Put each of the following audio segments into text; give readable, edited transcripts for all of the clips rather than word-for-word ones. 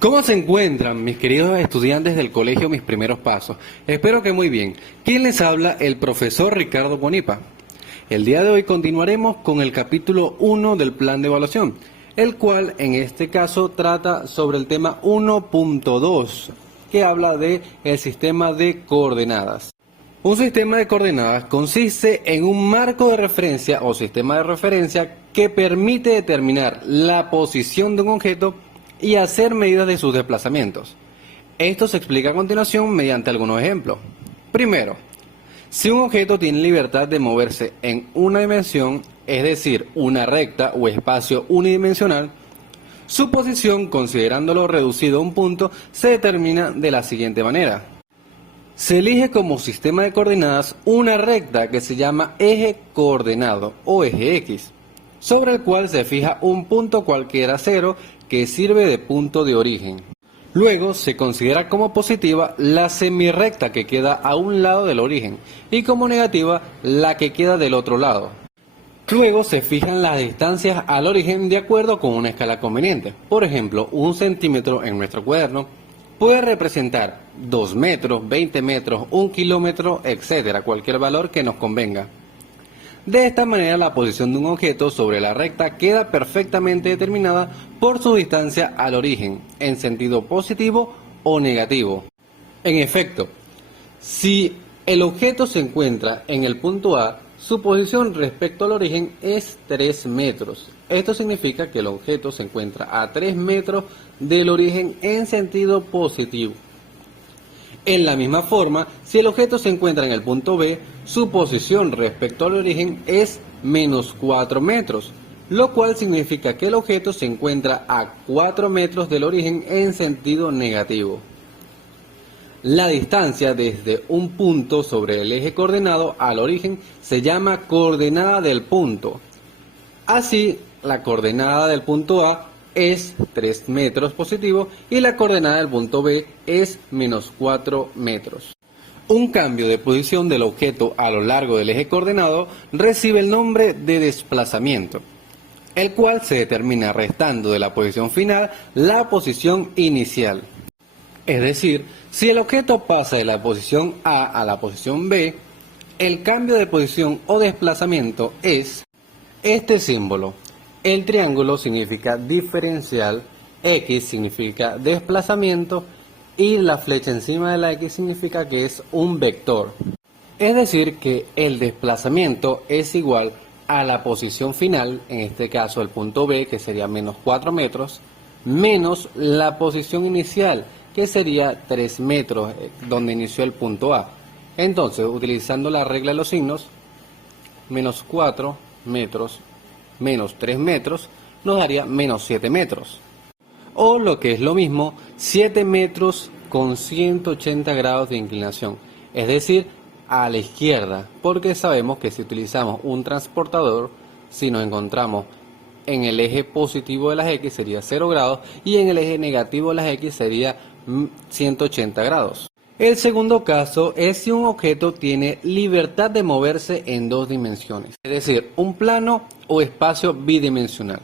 ¿Cómo se encuentran mis queridos estudiantes del colegio Mis Primeros Pasos? Espero que muy bien. ¿Quién les habla? El profesor Ricardo Bonipa. El día de hoy continuaremos con el capítulo 1 del plan de evaluación, el cual en este caso trata sobre el tema 1.2, que habla de el sistema de coordenadas. Un sistema de coordenadas consiste en un marco de referencia o sistema de referencia que permite determinar la posición de un objeto y hacer medidas de sus desplazamientos. Esto se explica a continuación mediante algunos ejemplos. Primero, si un objeto tiene libertad de moverse en una dimensión, es decir, una recta o espacio unidimensional, su posición, considerándolo reducido a un punto, se determina de la siguiente manera. Se elige como sistema de coordenadas una recta que se llama eje coordenado o eje X, sobre el cual se fija un punto cualquiera cero que sirve de punto de origen. Luego se considera como positiva la semirrecta que queda a un lado del origen y como negativa la que queda del otro lado. Luego se fijan las distancias al origen de acuerdo con una escala conveniente. Por ejemplo, 1 centímetro en nuestro cuaderno puede representar 2 metros, 20 metros, 1 kilómetro, etc. Cualquier valor que nos convenga. De esta manera, la posición de un objeto sobre la recta queda perfectamente determinada por su distancia al origen, en sentido positivo o negativo. En efecto, si el objeto se encuentra en el punto A, su posición respecto al origen es 3 metros. Esto significa que el objeto se encuentra a 3 metros del origen en sentido positivo. En la misma forma, si el objeto se encuentra en el punto B, su posición respecto al origen es menos 4 metros, lo cual significa que el objeto se encuentra a 4 metros del origen en sentido negativo. La distancia desde un punto sobre el eje coordenado al origen se llama coordenada del punto. Así, la coordenada del punto A es 3 metros positivo y la coordenada del punto B es menos 4 metros. Un cambio de posición del objeto a lo largo del eje coordenado recibe el nombre de desplazamiento, el cual se determina restando de la posición final la posición inicial. Es decir, si el objeto pasa de la posición A a la posición B, el cambio de posición o desplazamiento es este símbolo. El triángulo significa diferencial, X significa desplazamiento y la flecha encima de la X significa que es un vector. Es decir, que el desplazamiento es igual a la posición final, en este caso el punto B, que sería menos 4 metros, menos la posición inicial, que sería 3 metros, donde inició el punto A. Entonces, utilizando la regla de los signos, menos 4 metros menos 3 metros nos daría menos 7 metros. O lo que es lo mismo, 7 metros con 180 grados de inclinación. Es decir, a la izquierda, porque sabemos que si utilizamos un transportador, si nos encontramos en el eje positivo de las X sería 0 grados y en el eje negativo de las X sería 180 grados. El segundo caso es si un objeto tiene libertad de moverse en dos dimensiones, es decir, un plano o espacio bidimensional.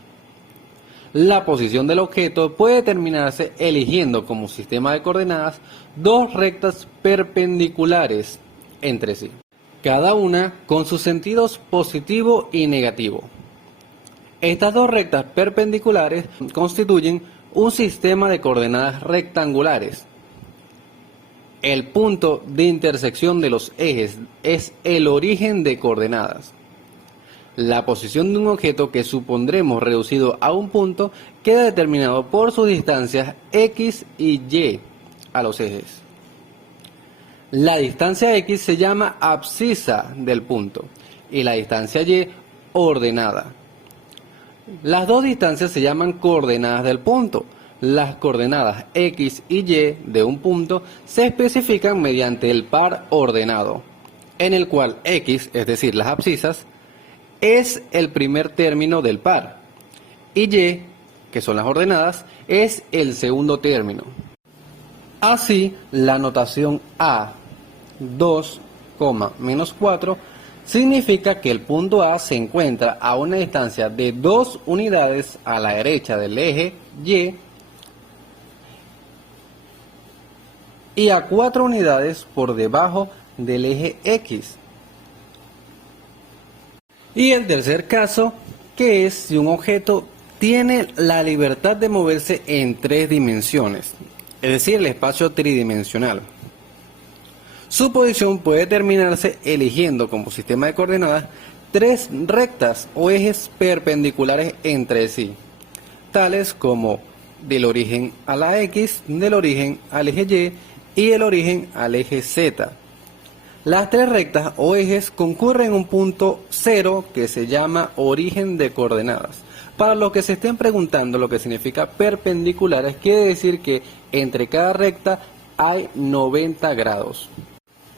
La posición del objeto puede determinarse eligiendo como sistema de coordenadas dos rectas perpendiculares entre sí, cada una con sus sentidos positivo y negativo. Estas dos rectas perpendiculares constituyen un sistema de coordenadas rectangulares. El punto de intersección de los ejes es el origen de coordenadas. La posición de un objeto que supondremos reducido a un punto queda determinado por sus distancias X y Y a los ejes. La distancia X se llama abscisa del punto y la distancia Y ordenada. Las dos distancias se llaman coordenadas del punto. Las coordenadas X y Y de un punto se especifican mediante el par ordenado, en el cual X, es decir, las abscisas, es el primer término del par, y Y, que son las ordenadas, es el segundo término. Así, la notación A, 2, menos 4, significa que el punto A se encuentra a una distancia de 2 unidades a la derecha del eje Y y a 4 unidades por debajo del eje X. Y el tercer caso, que es si un objeto tiene la libertad de moverse en 3 dimensiones, es decir, el espacio tridimensional. Su posición puede determinarse eligiendo como sistema de coordenadas 3 rectas o ejes perpendiculares entre sí, tales como del origen a la X, del origen al eje Y y el origen al eje Z. Las 3 rectas o ejes concurren en un punto 0 que se llama origen de coordenadas. Para los que se estén preguntando lo que significa perpendiculares, quiere decir que entre cada recta hay 90 grados.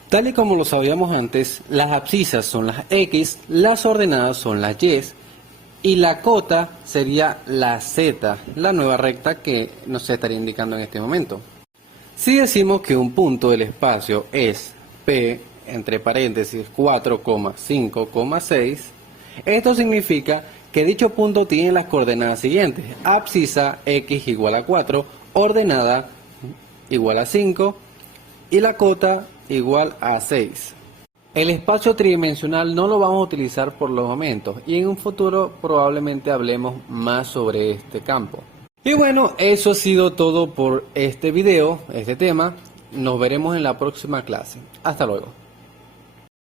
Tal y como lo sabíamos antes, las abscisas son las X, las ordenadas son las Y la cota sería la Z, la nueva recta que nos estaría indicando en este momento. Si decimos que un punto del espacio es P, entre paréntesis 4,5,6, esto significa que dicho punto tiene las coordenadas siguientes: abscisa X igual a 4, ordenada igual a 5 y la cota igual a 6. El espacio tridimensional no lo vamos a utilizar por los momentos y en un futuro probablemente hablemos más sobre este campo. Y bueno, eso ha sido todo por este video, este tema. Nos veremos en la próxima clase. Hasta luego.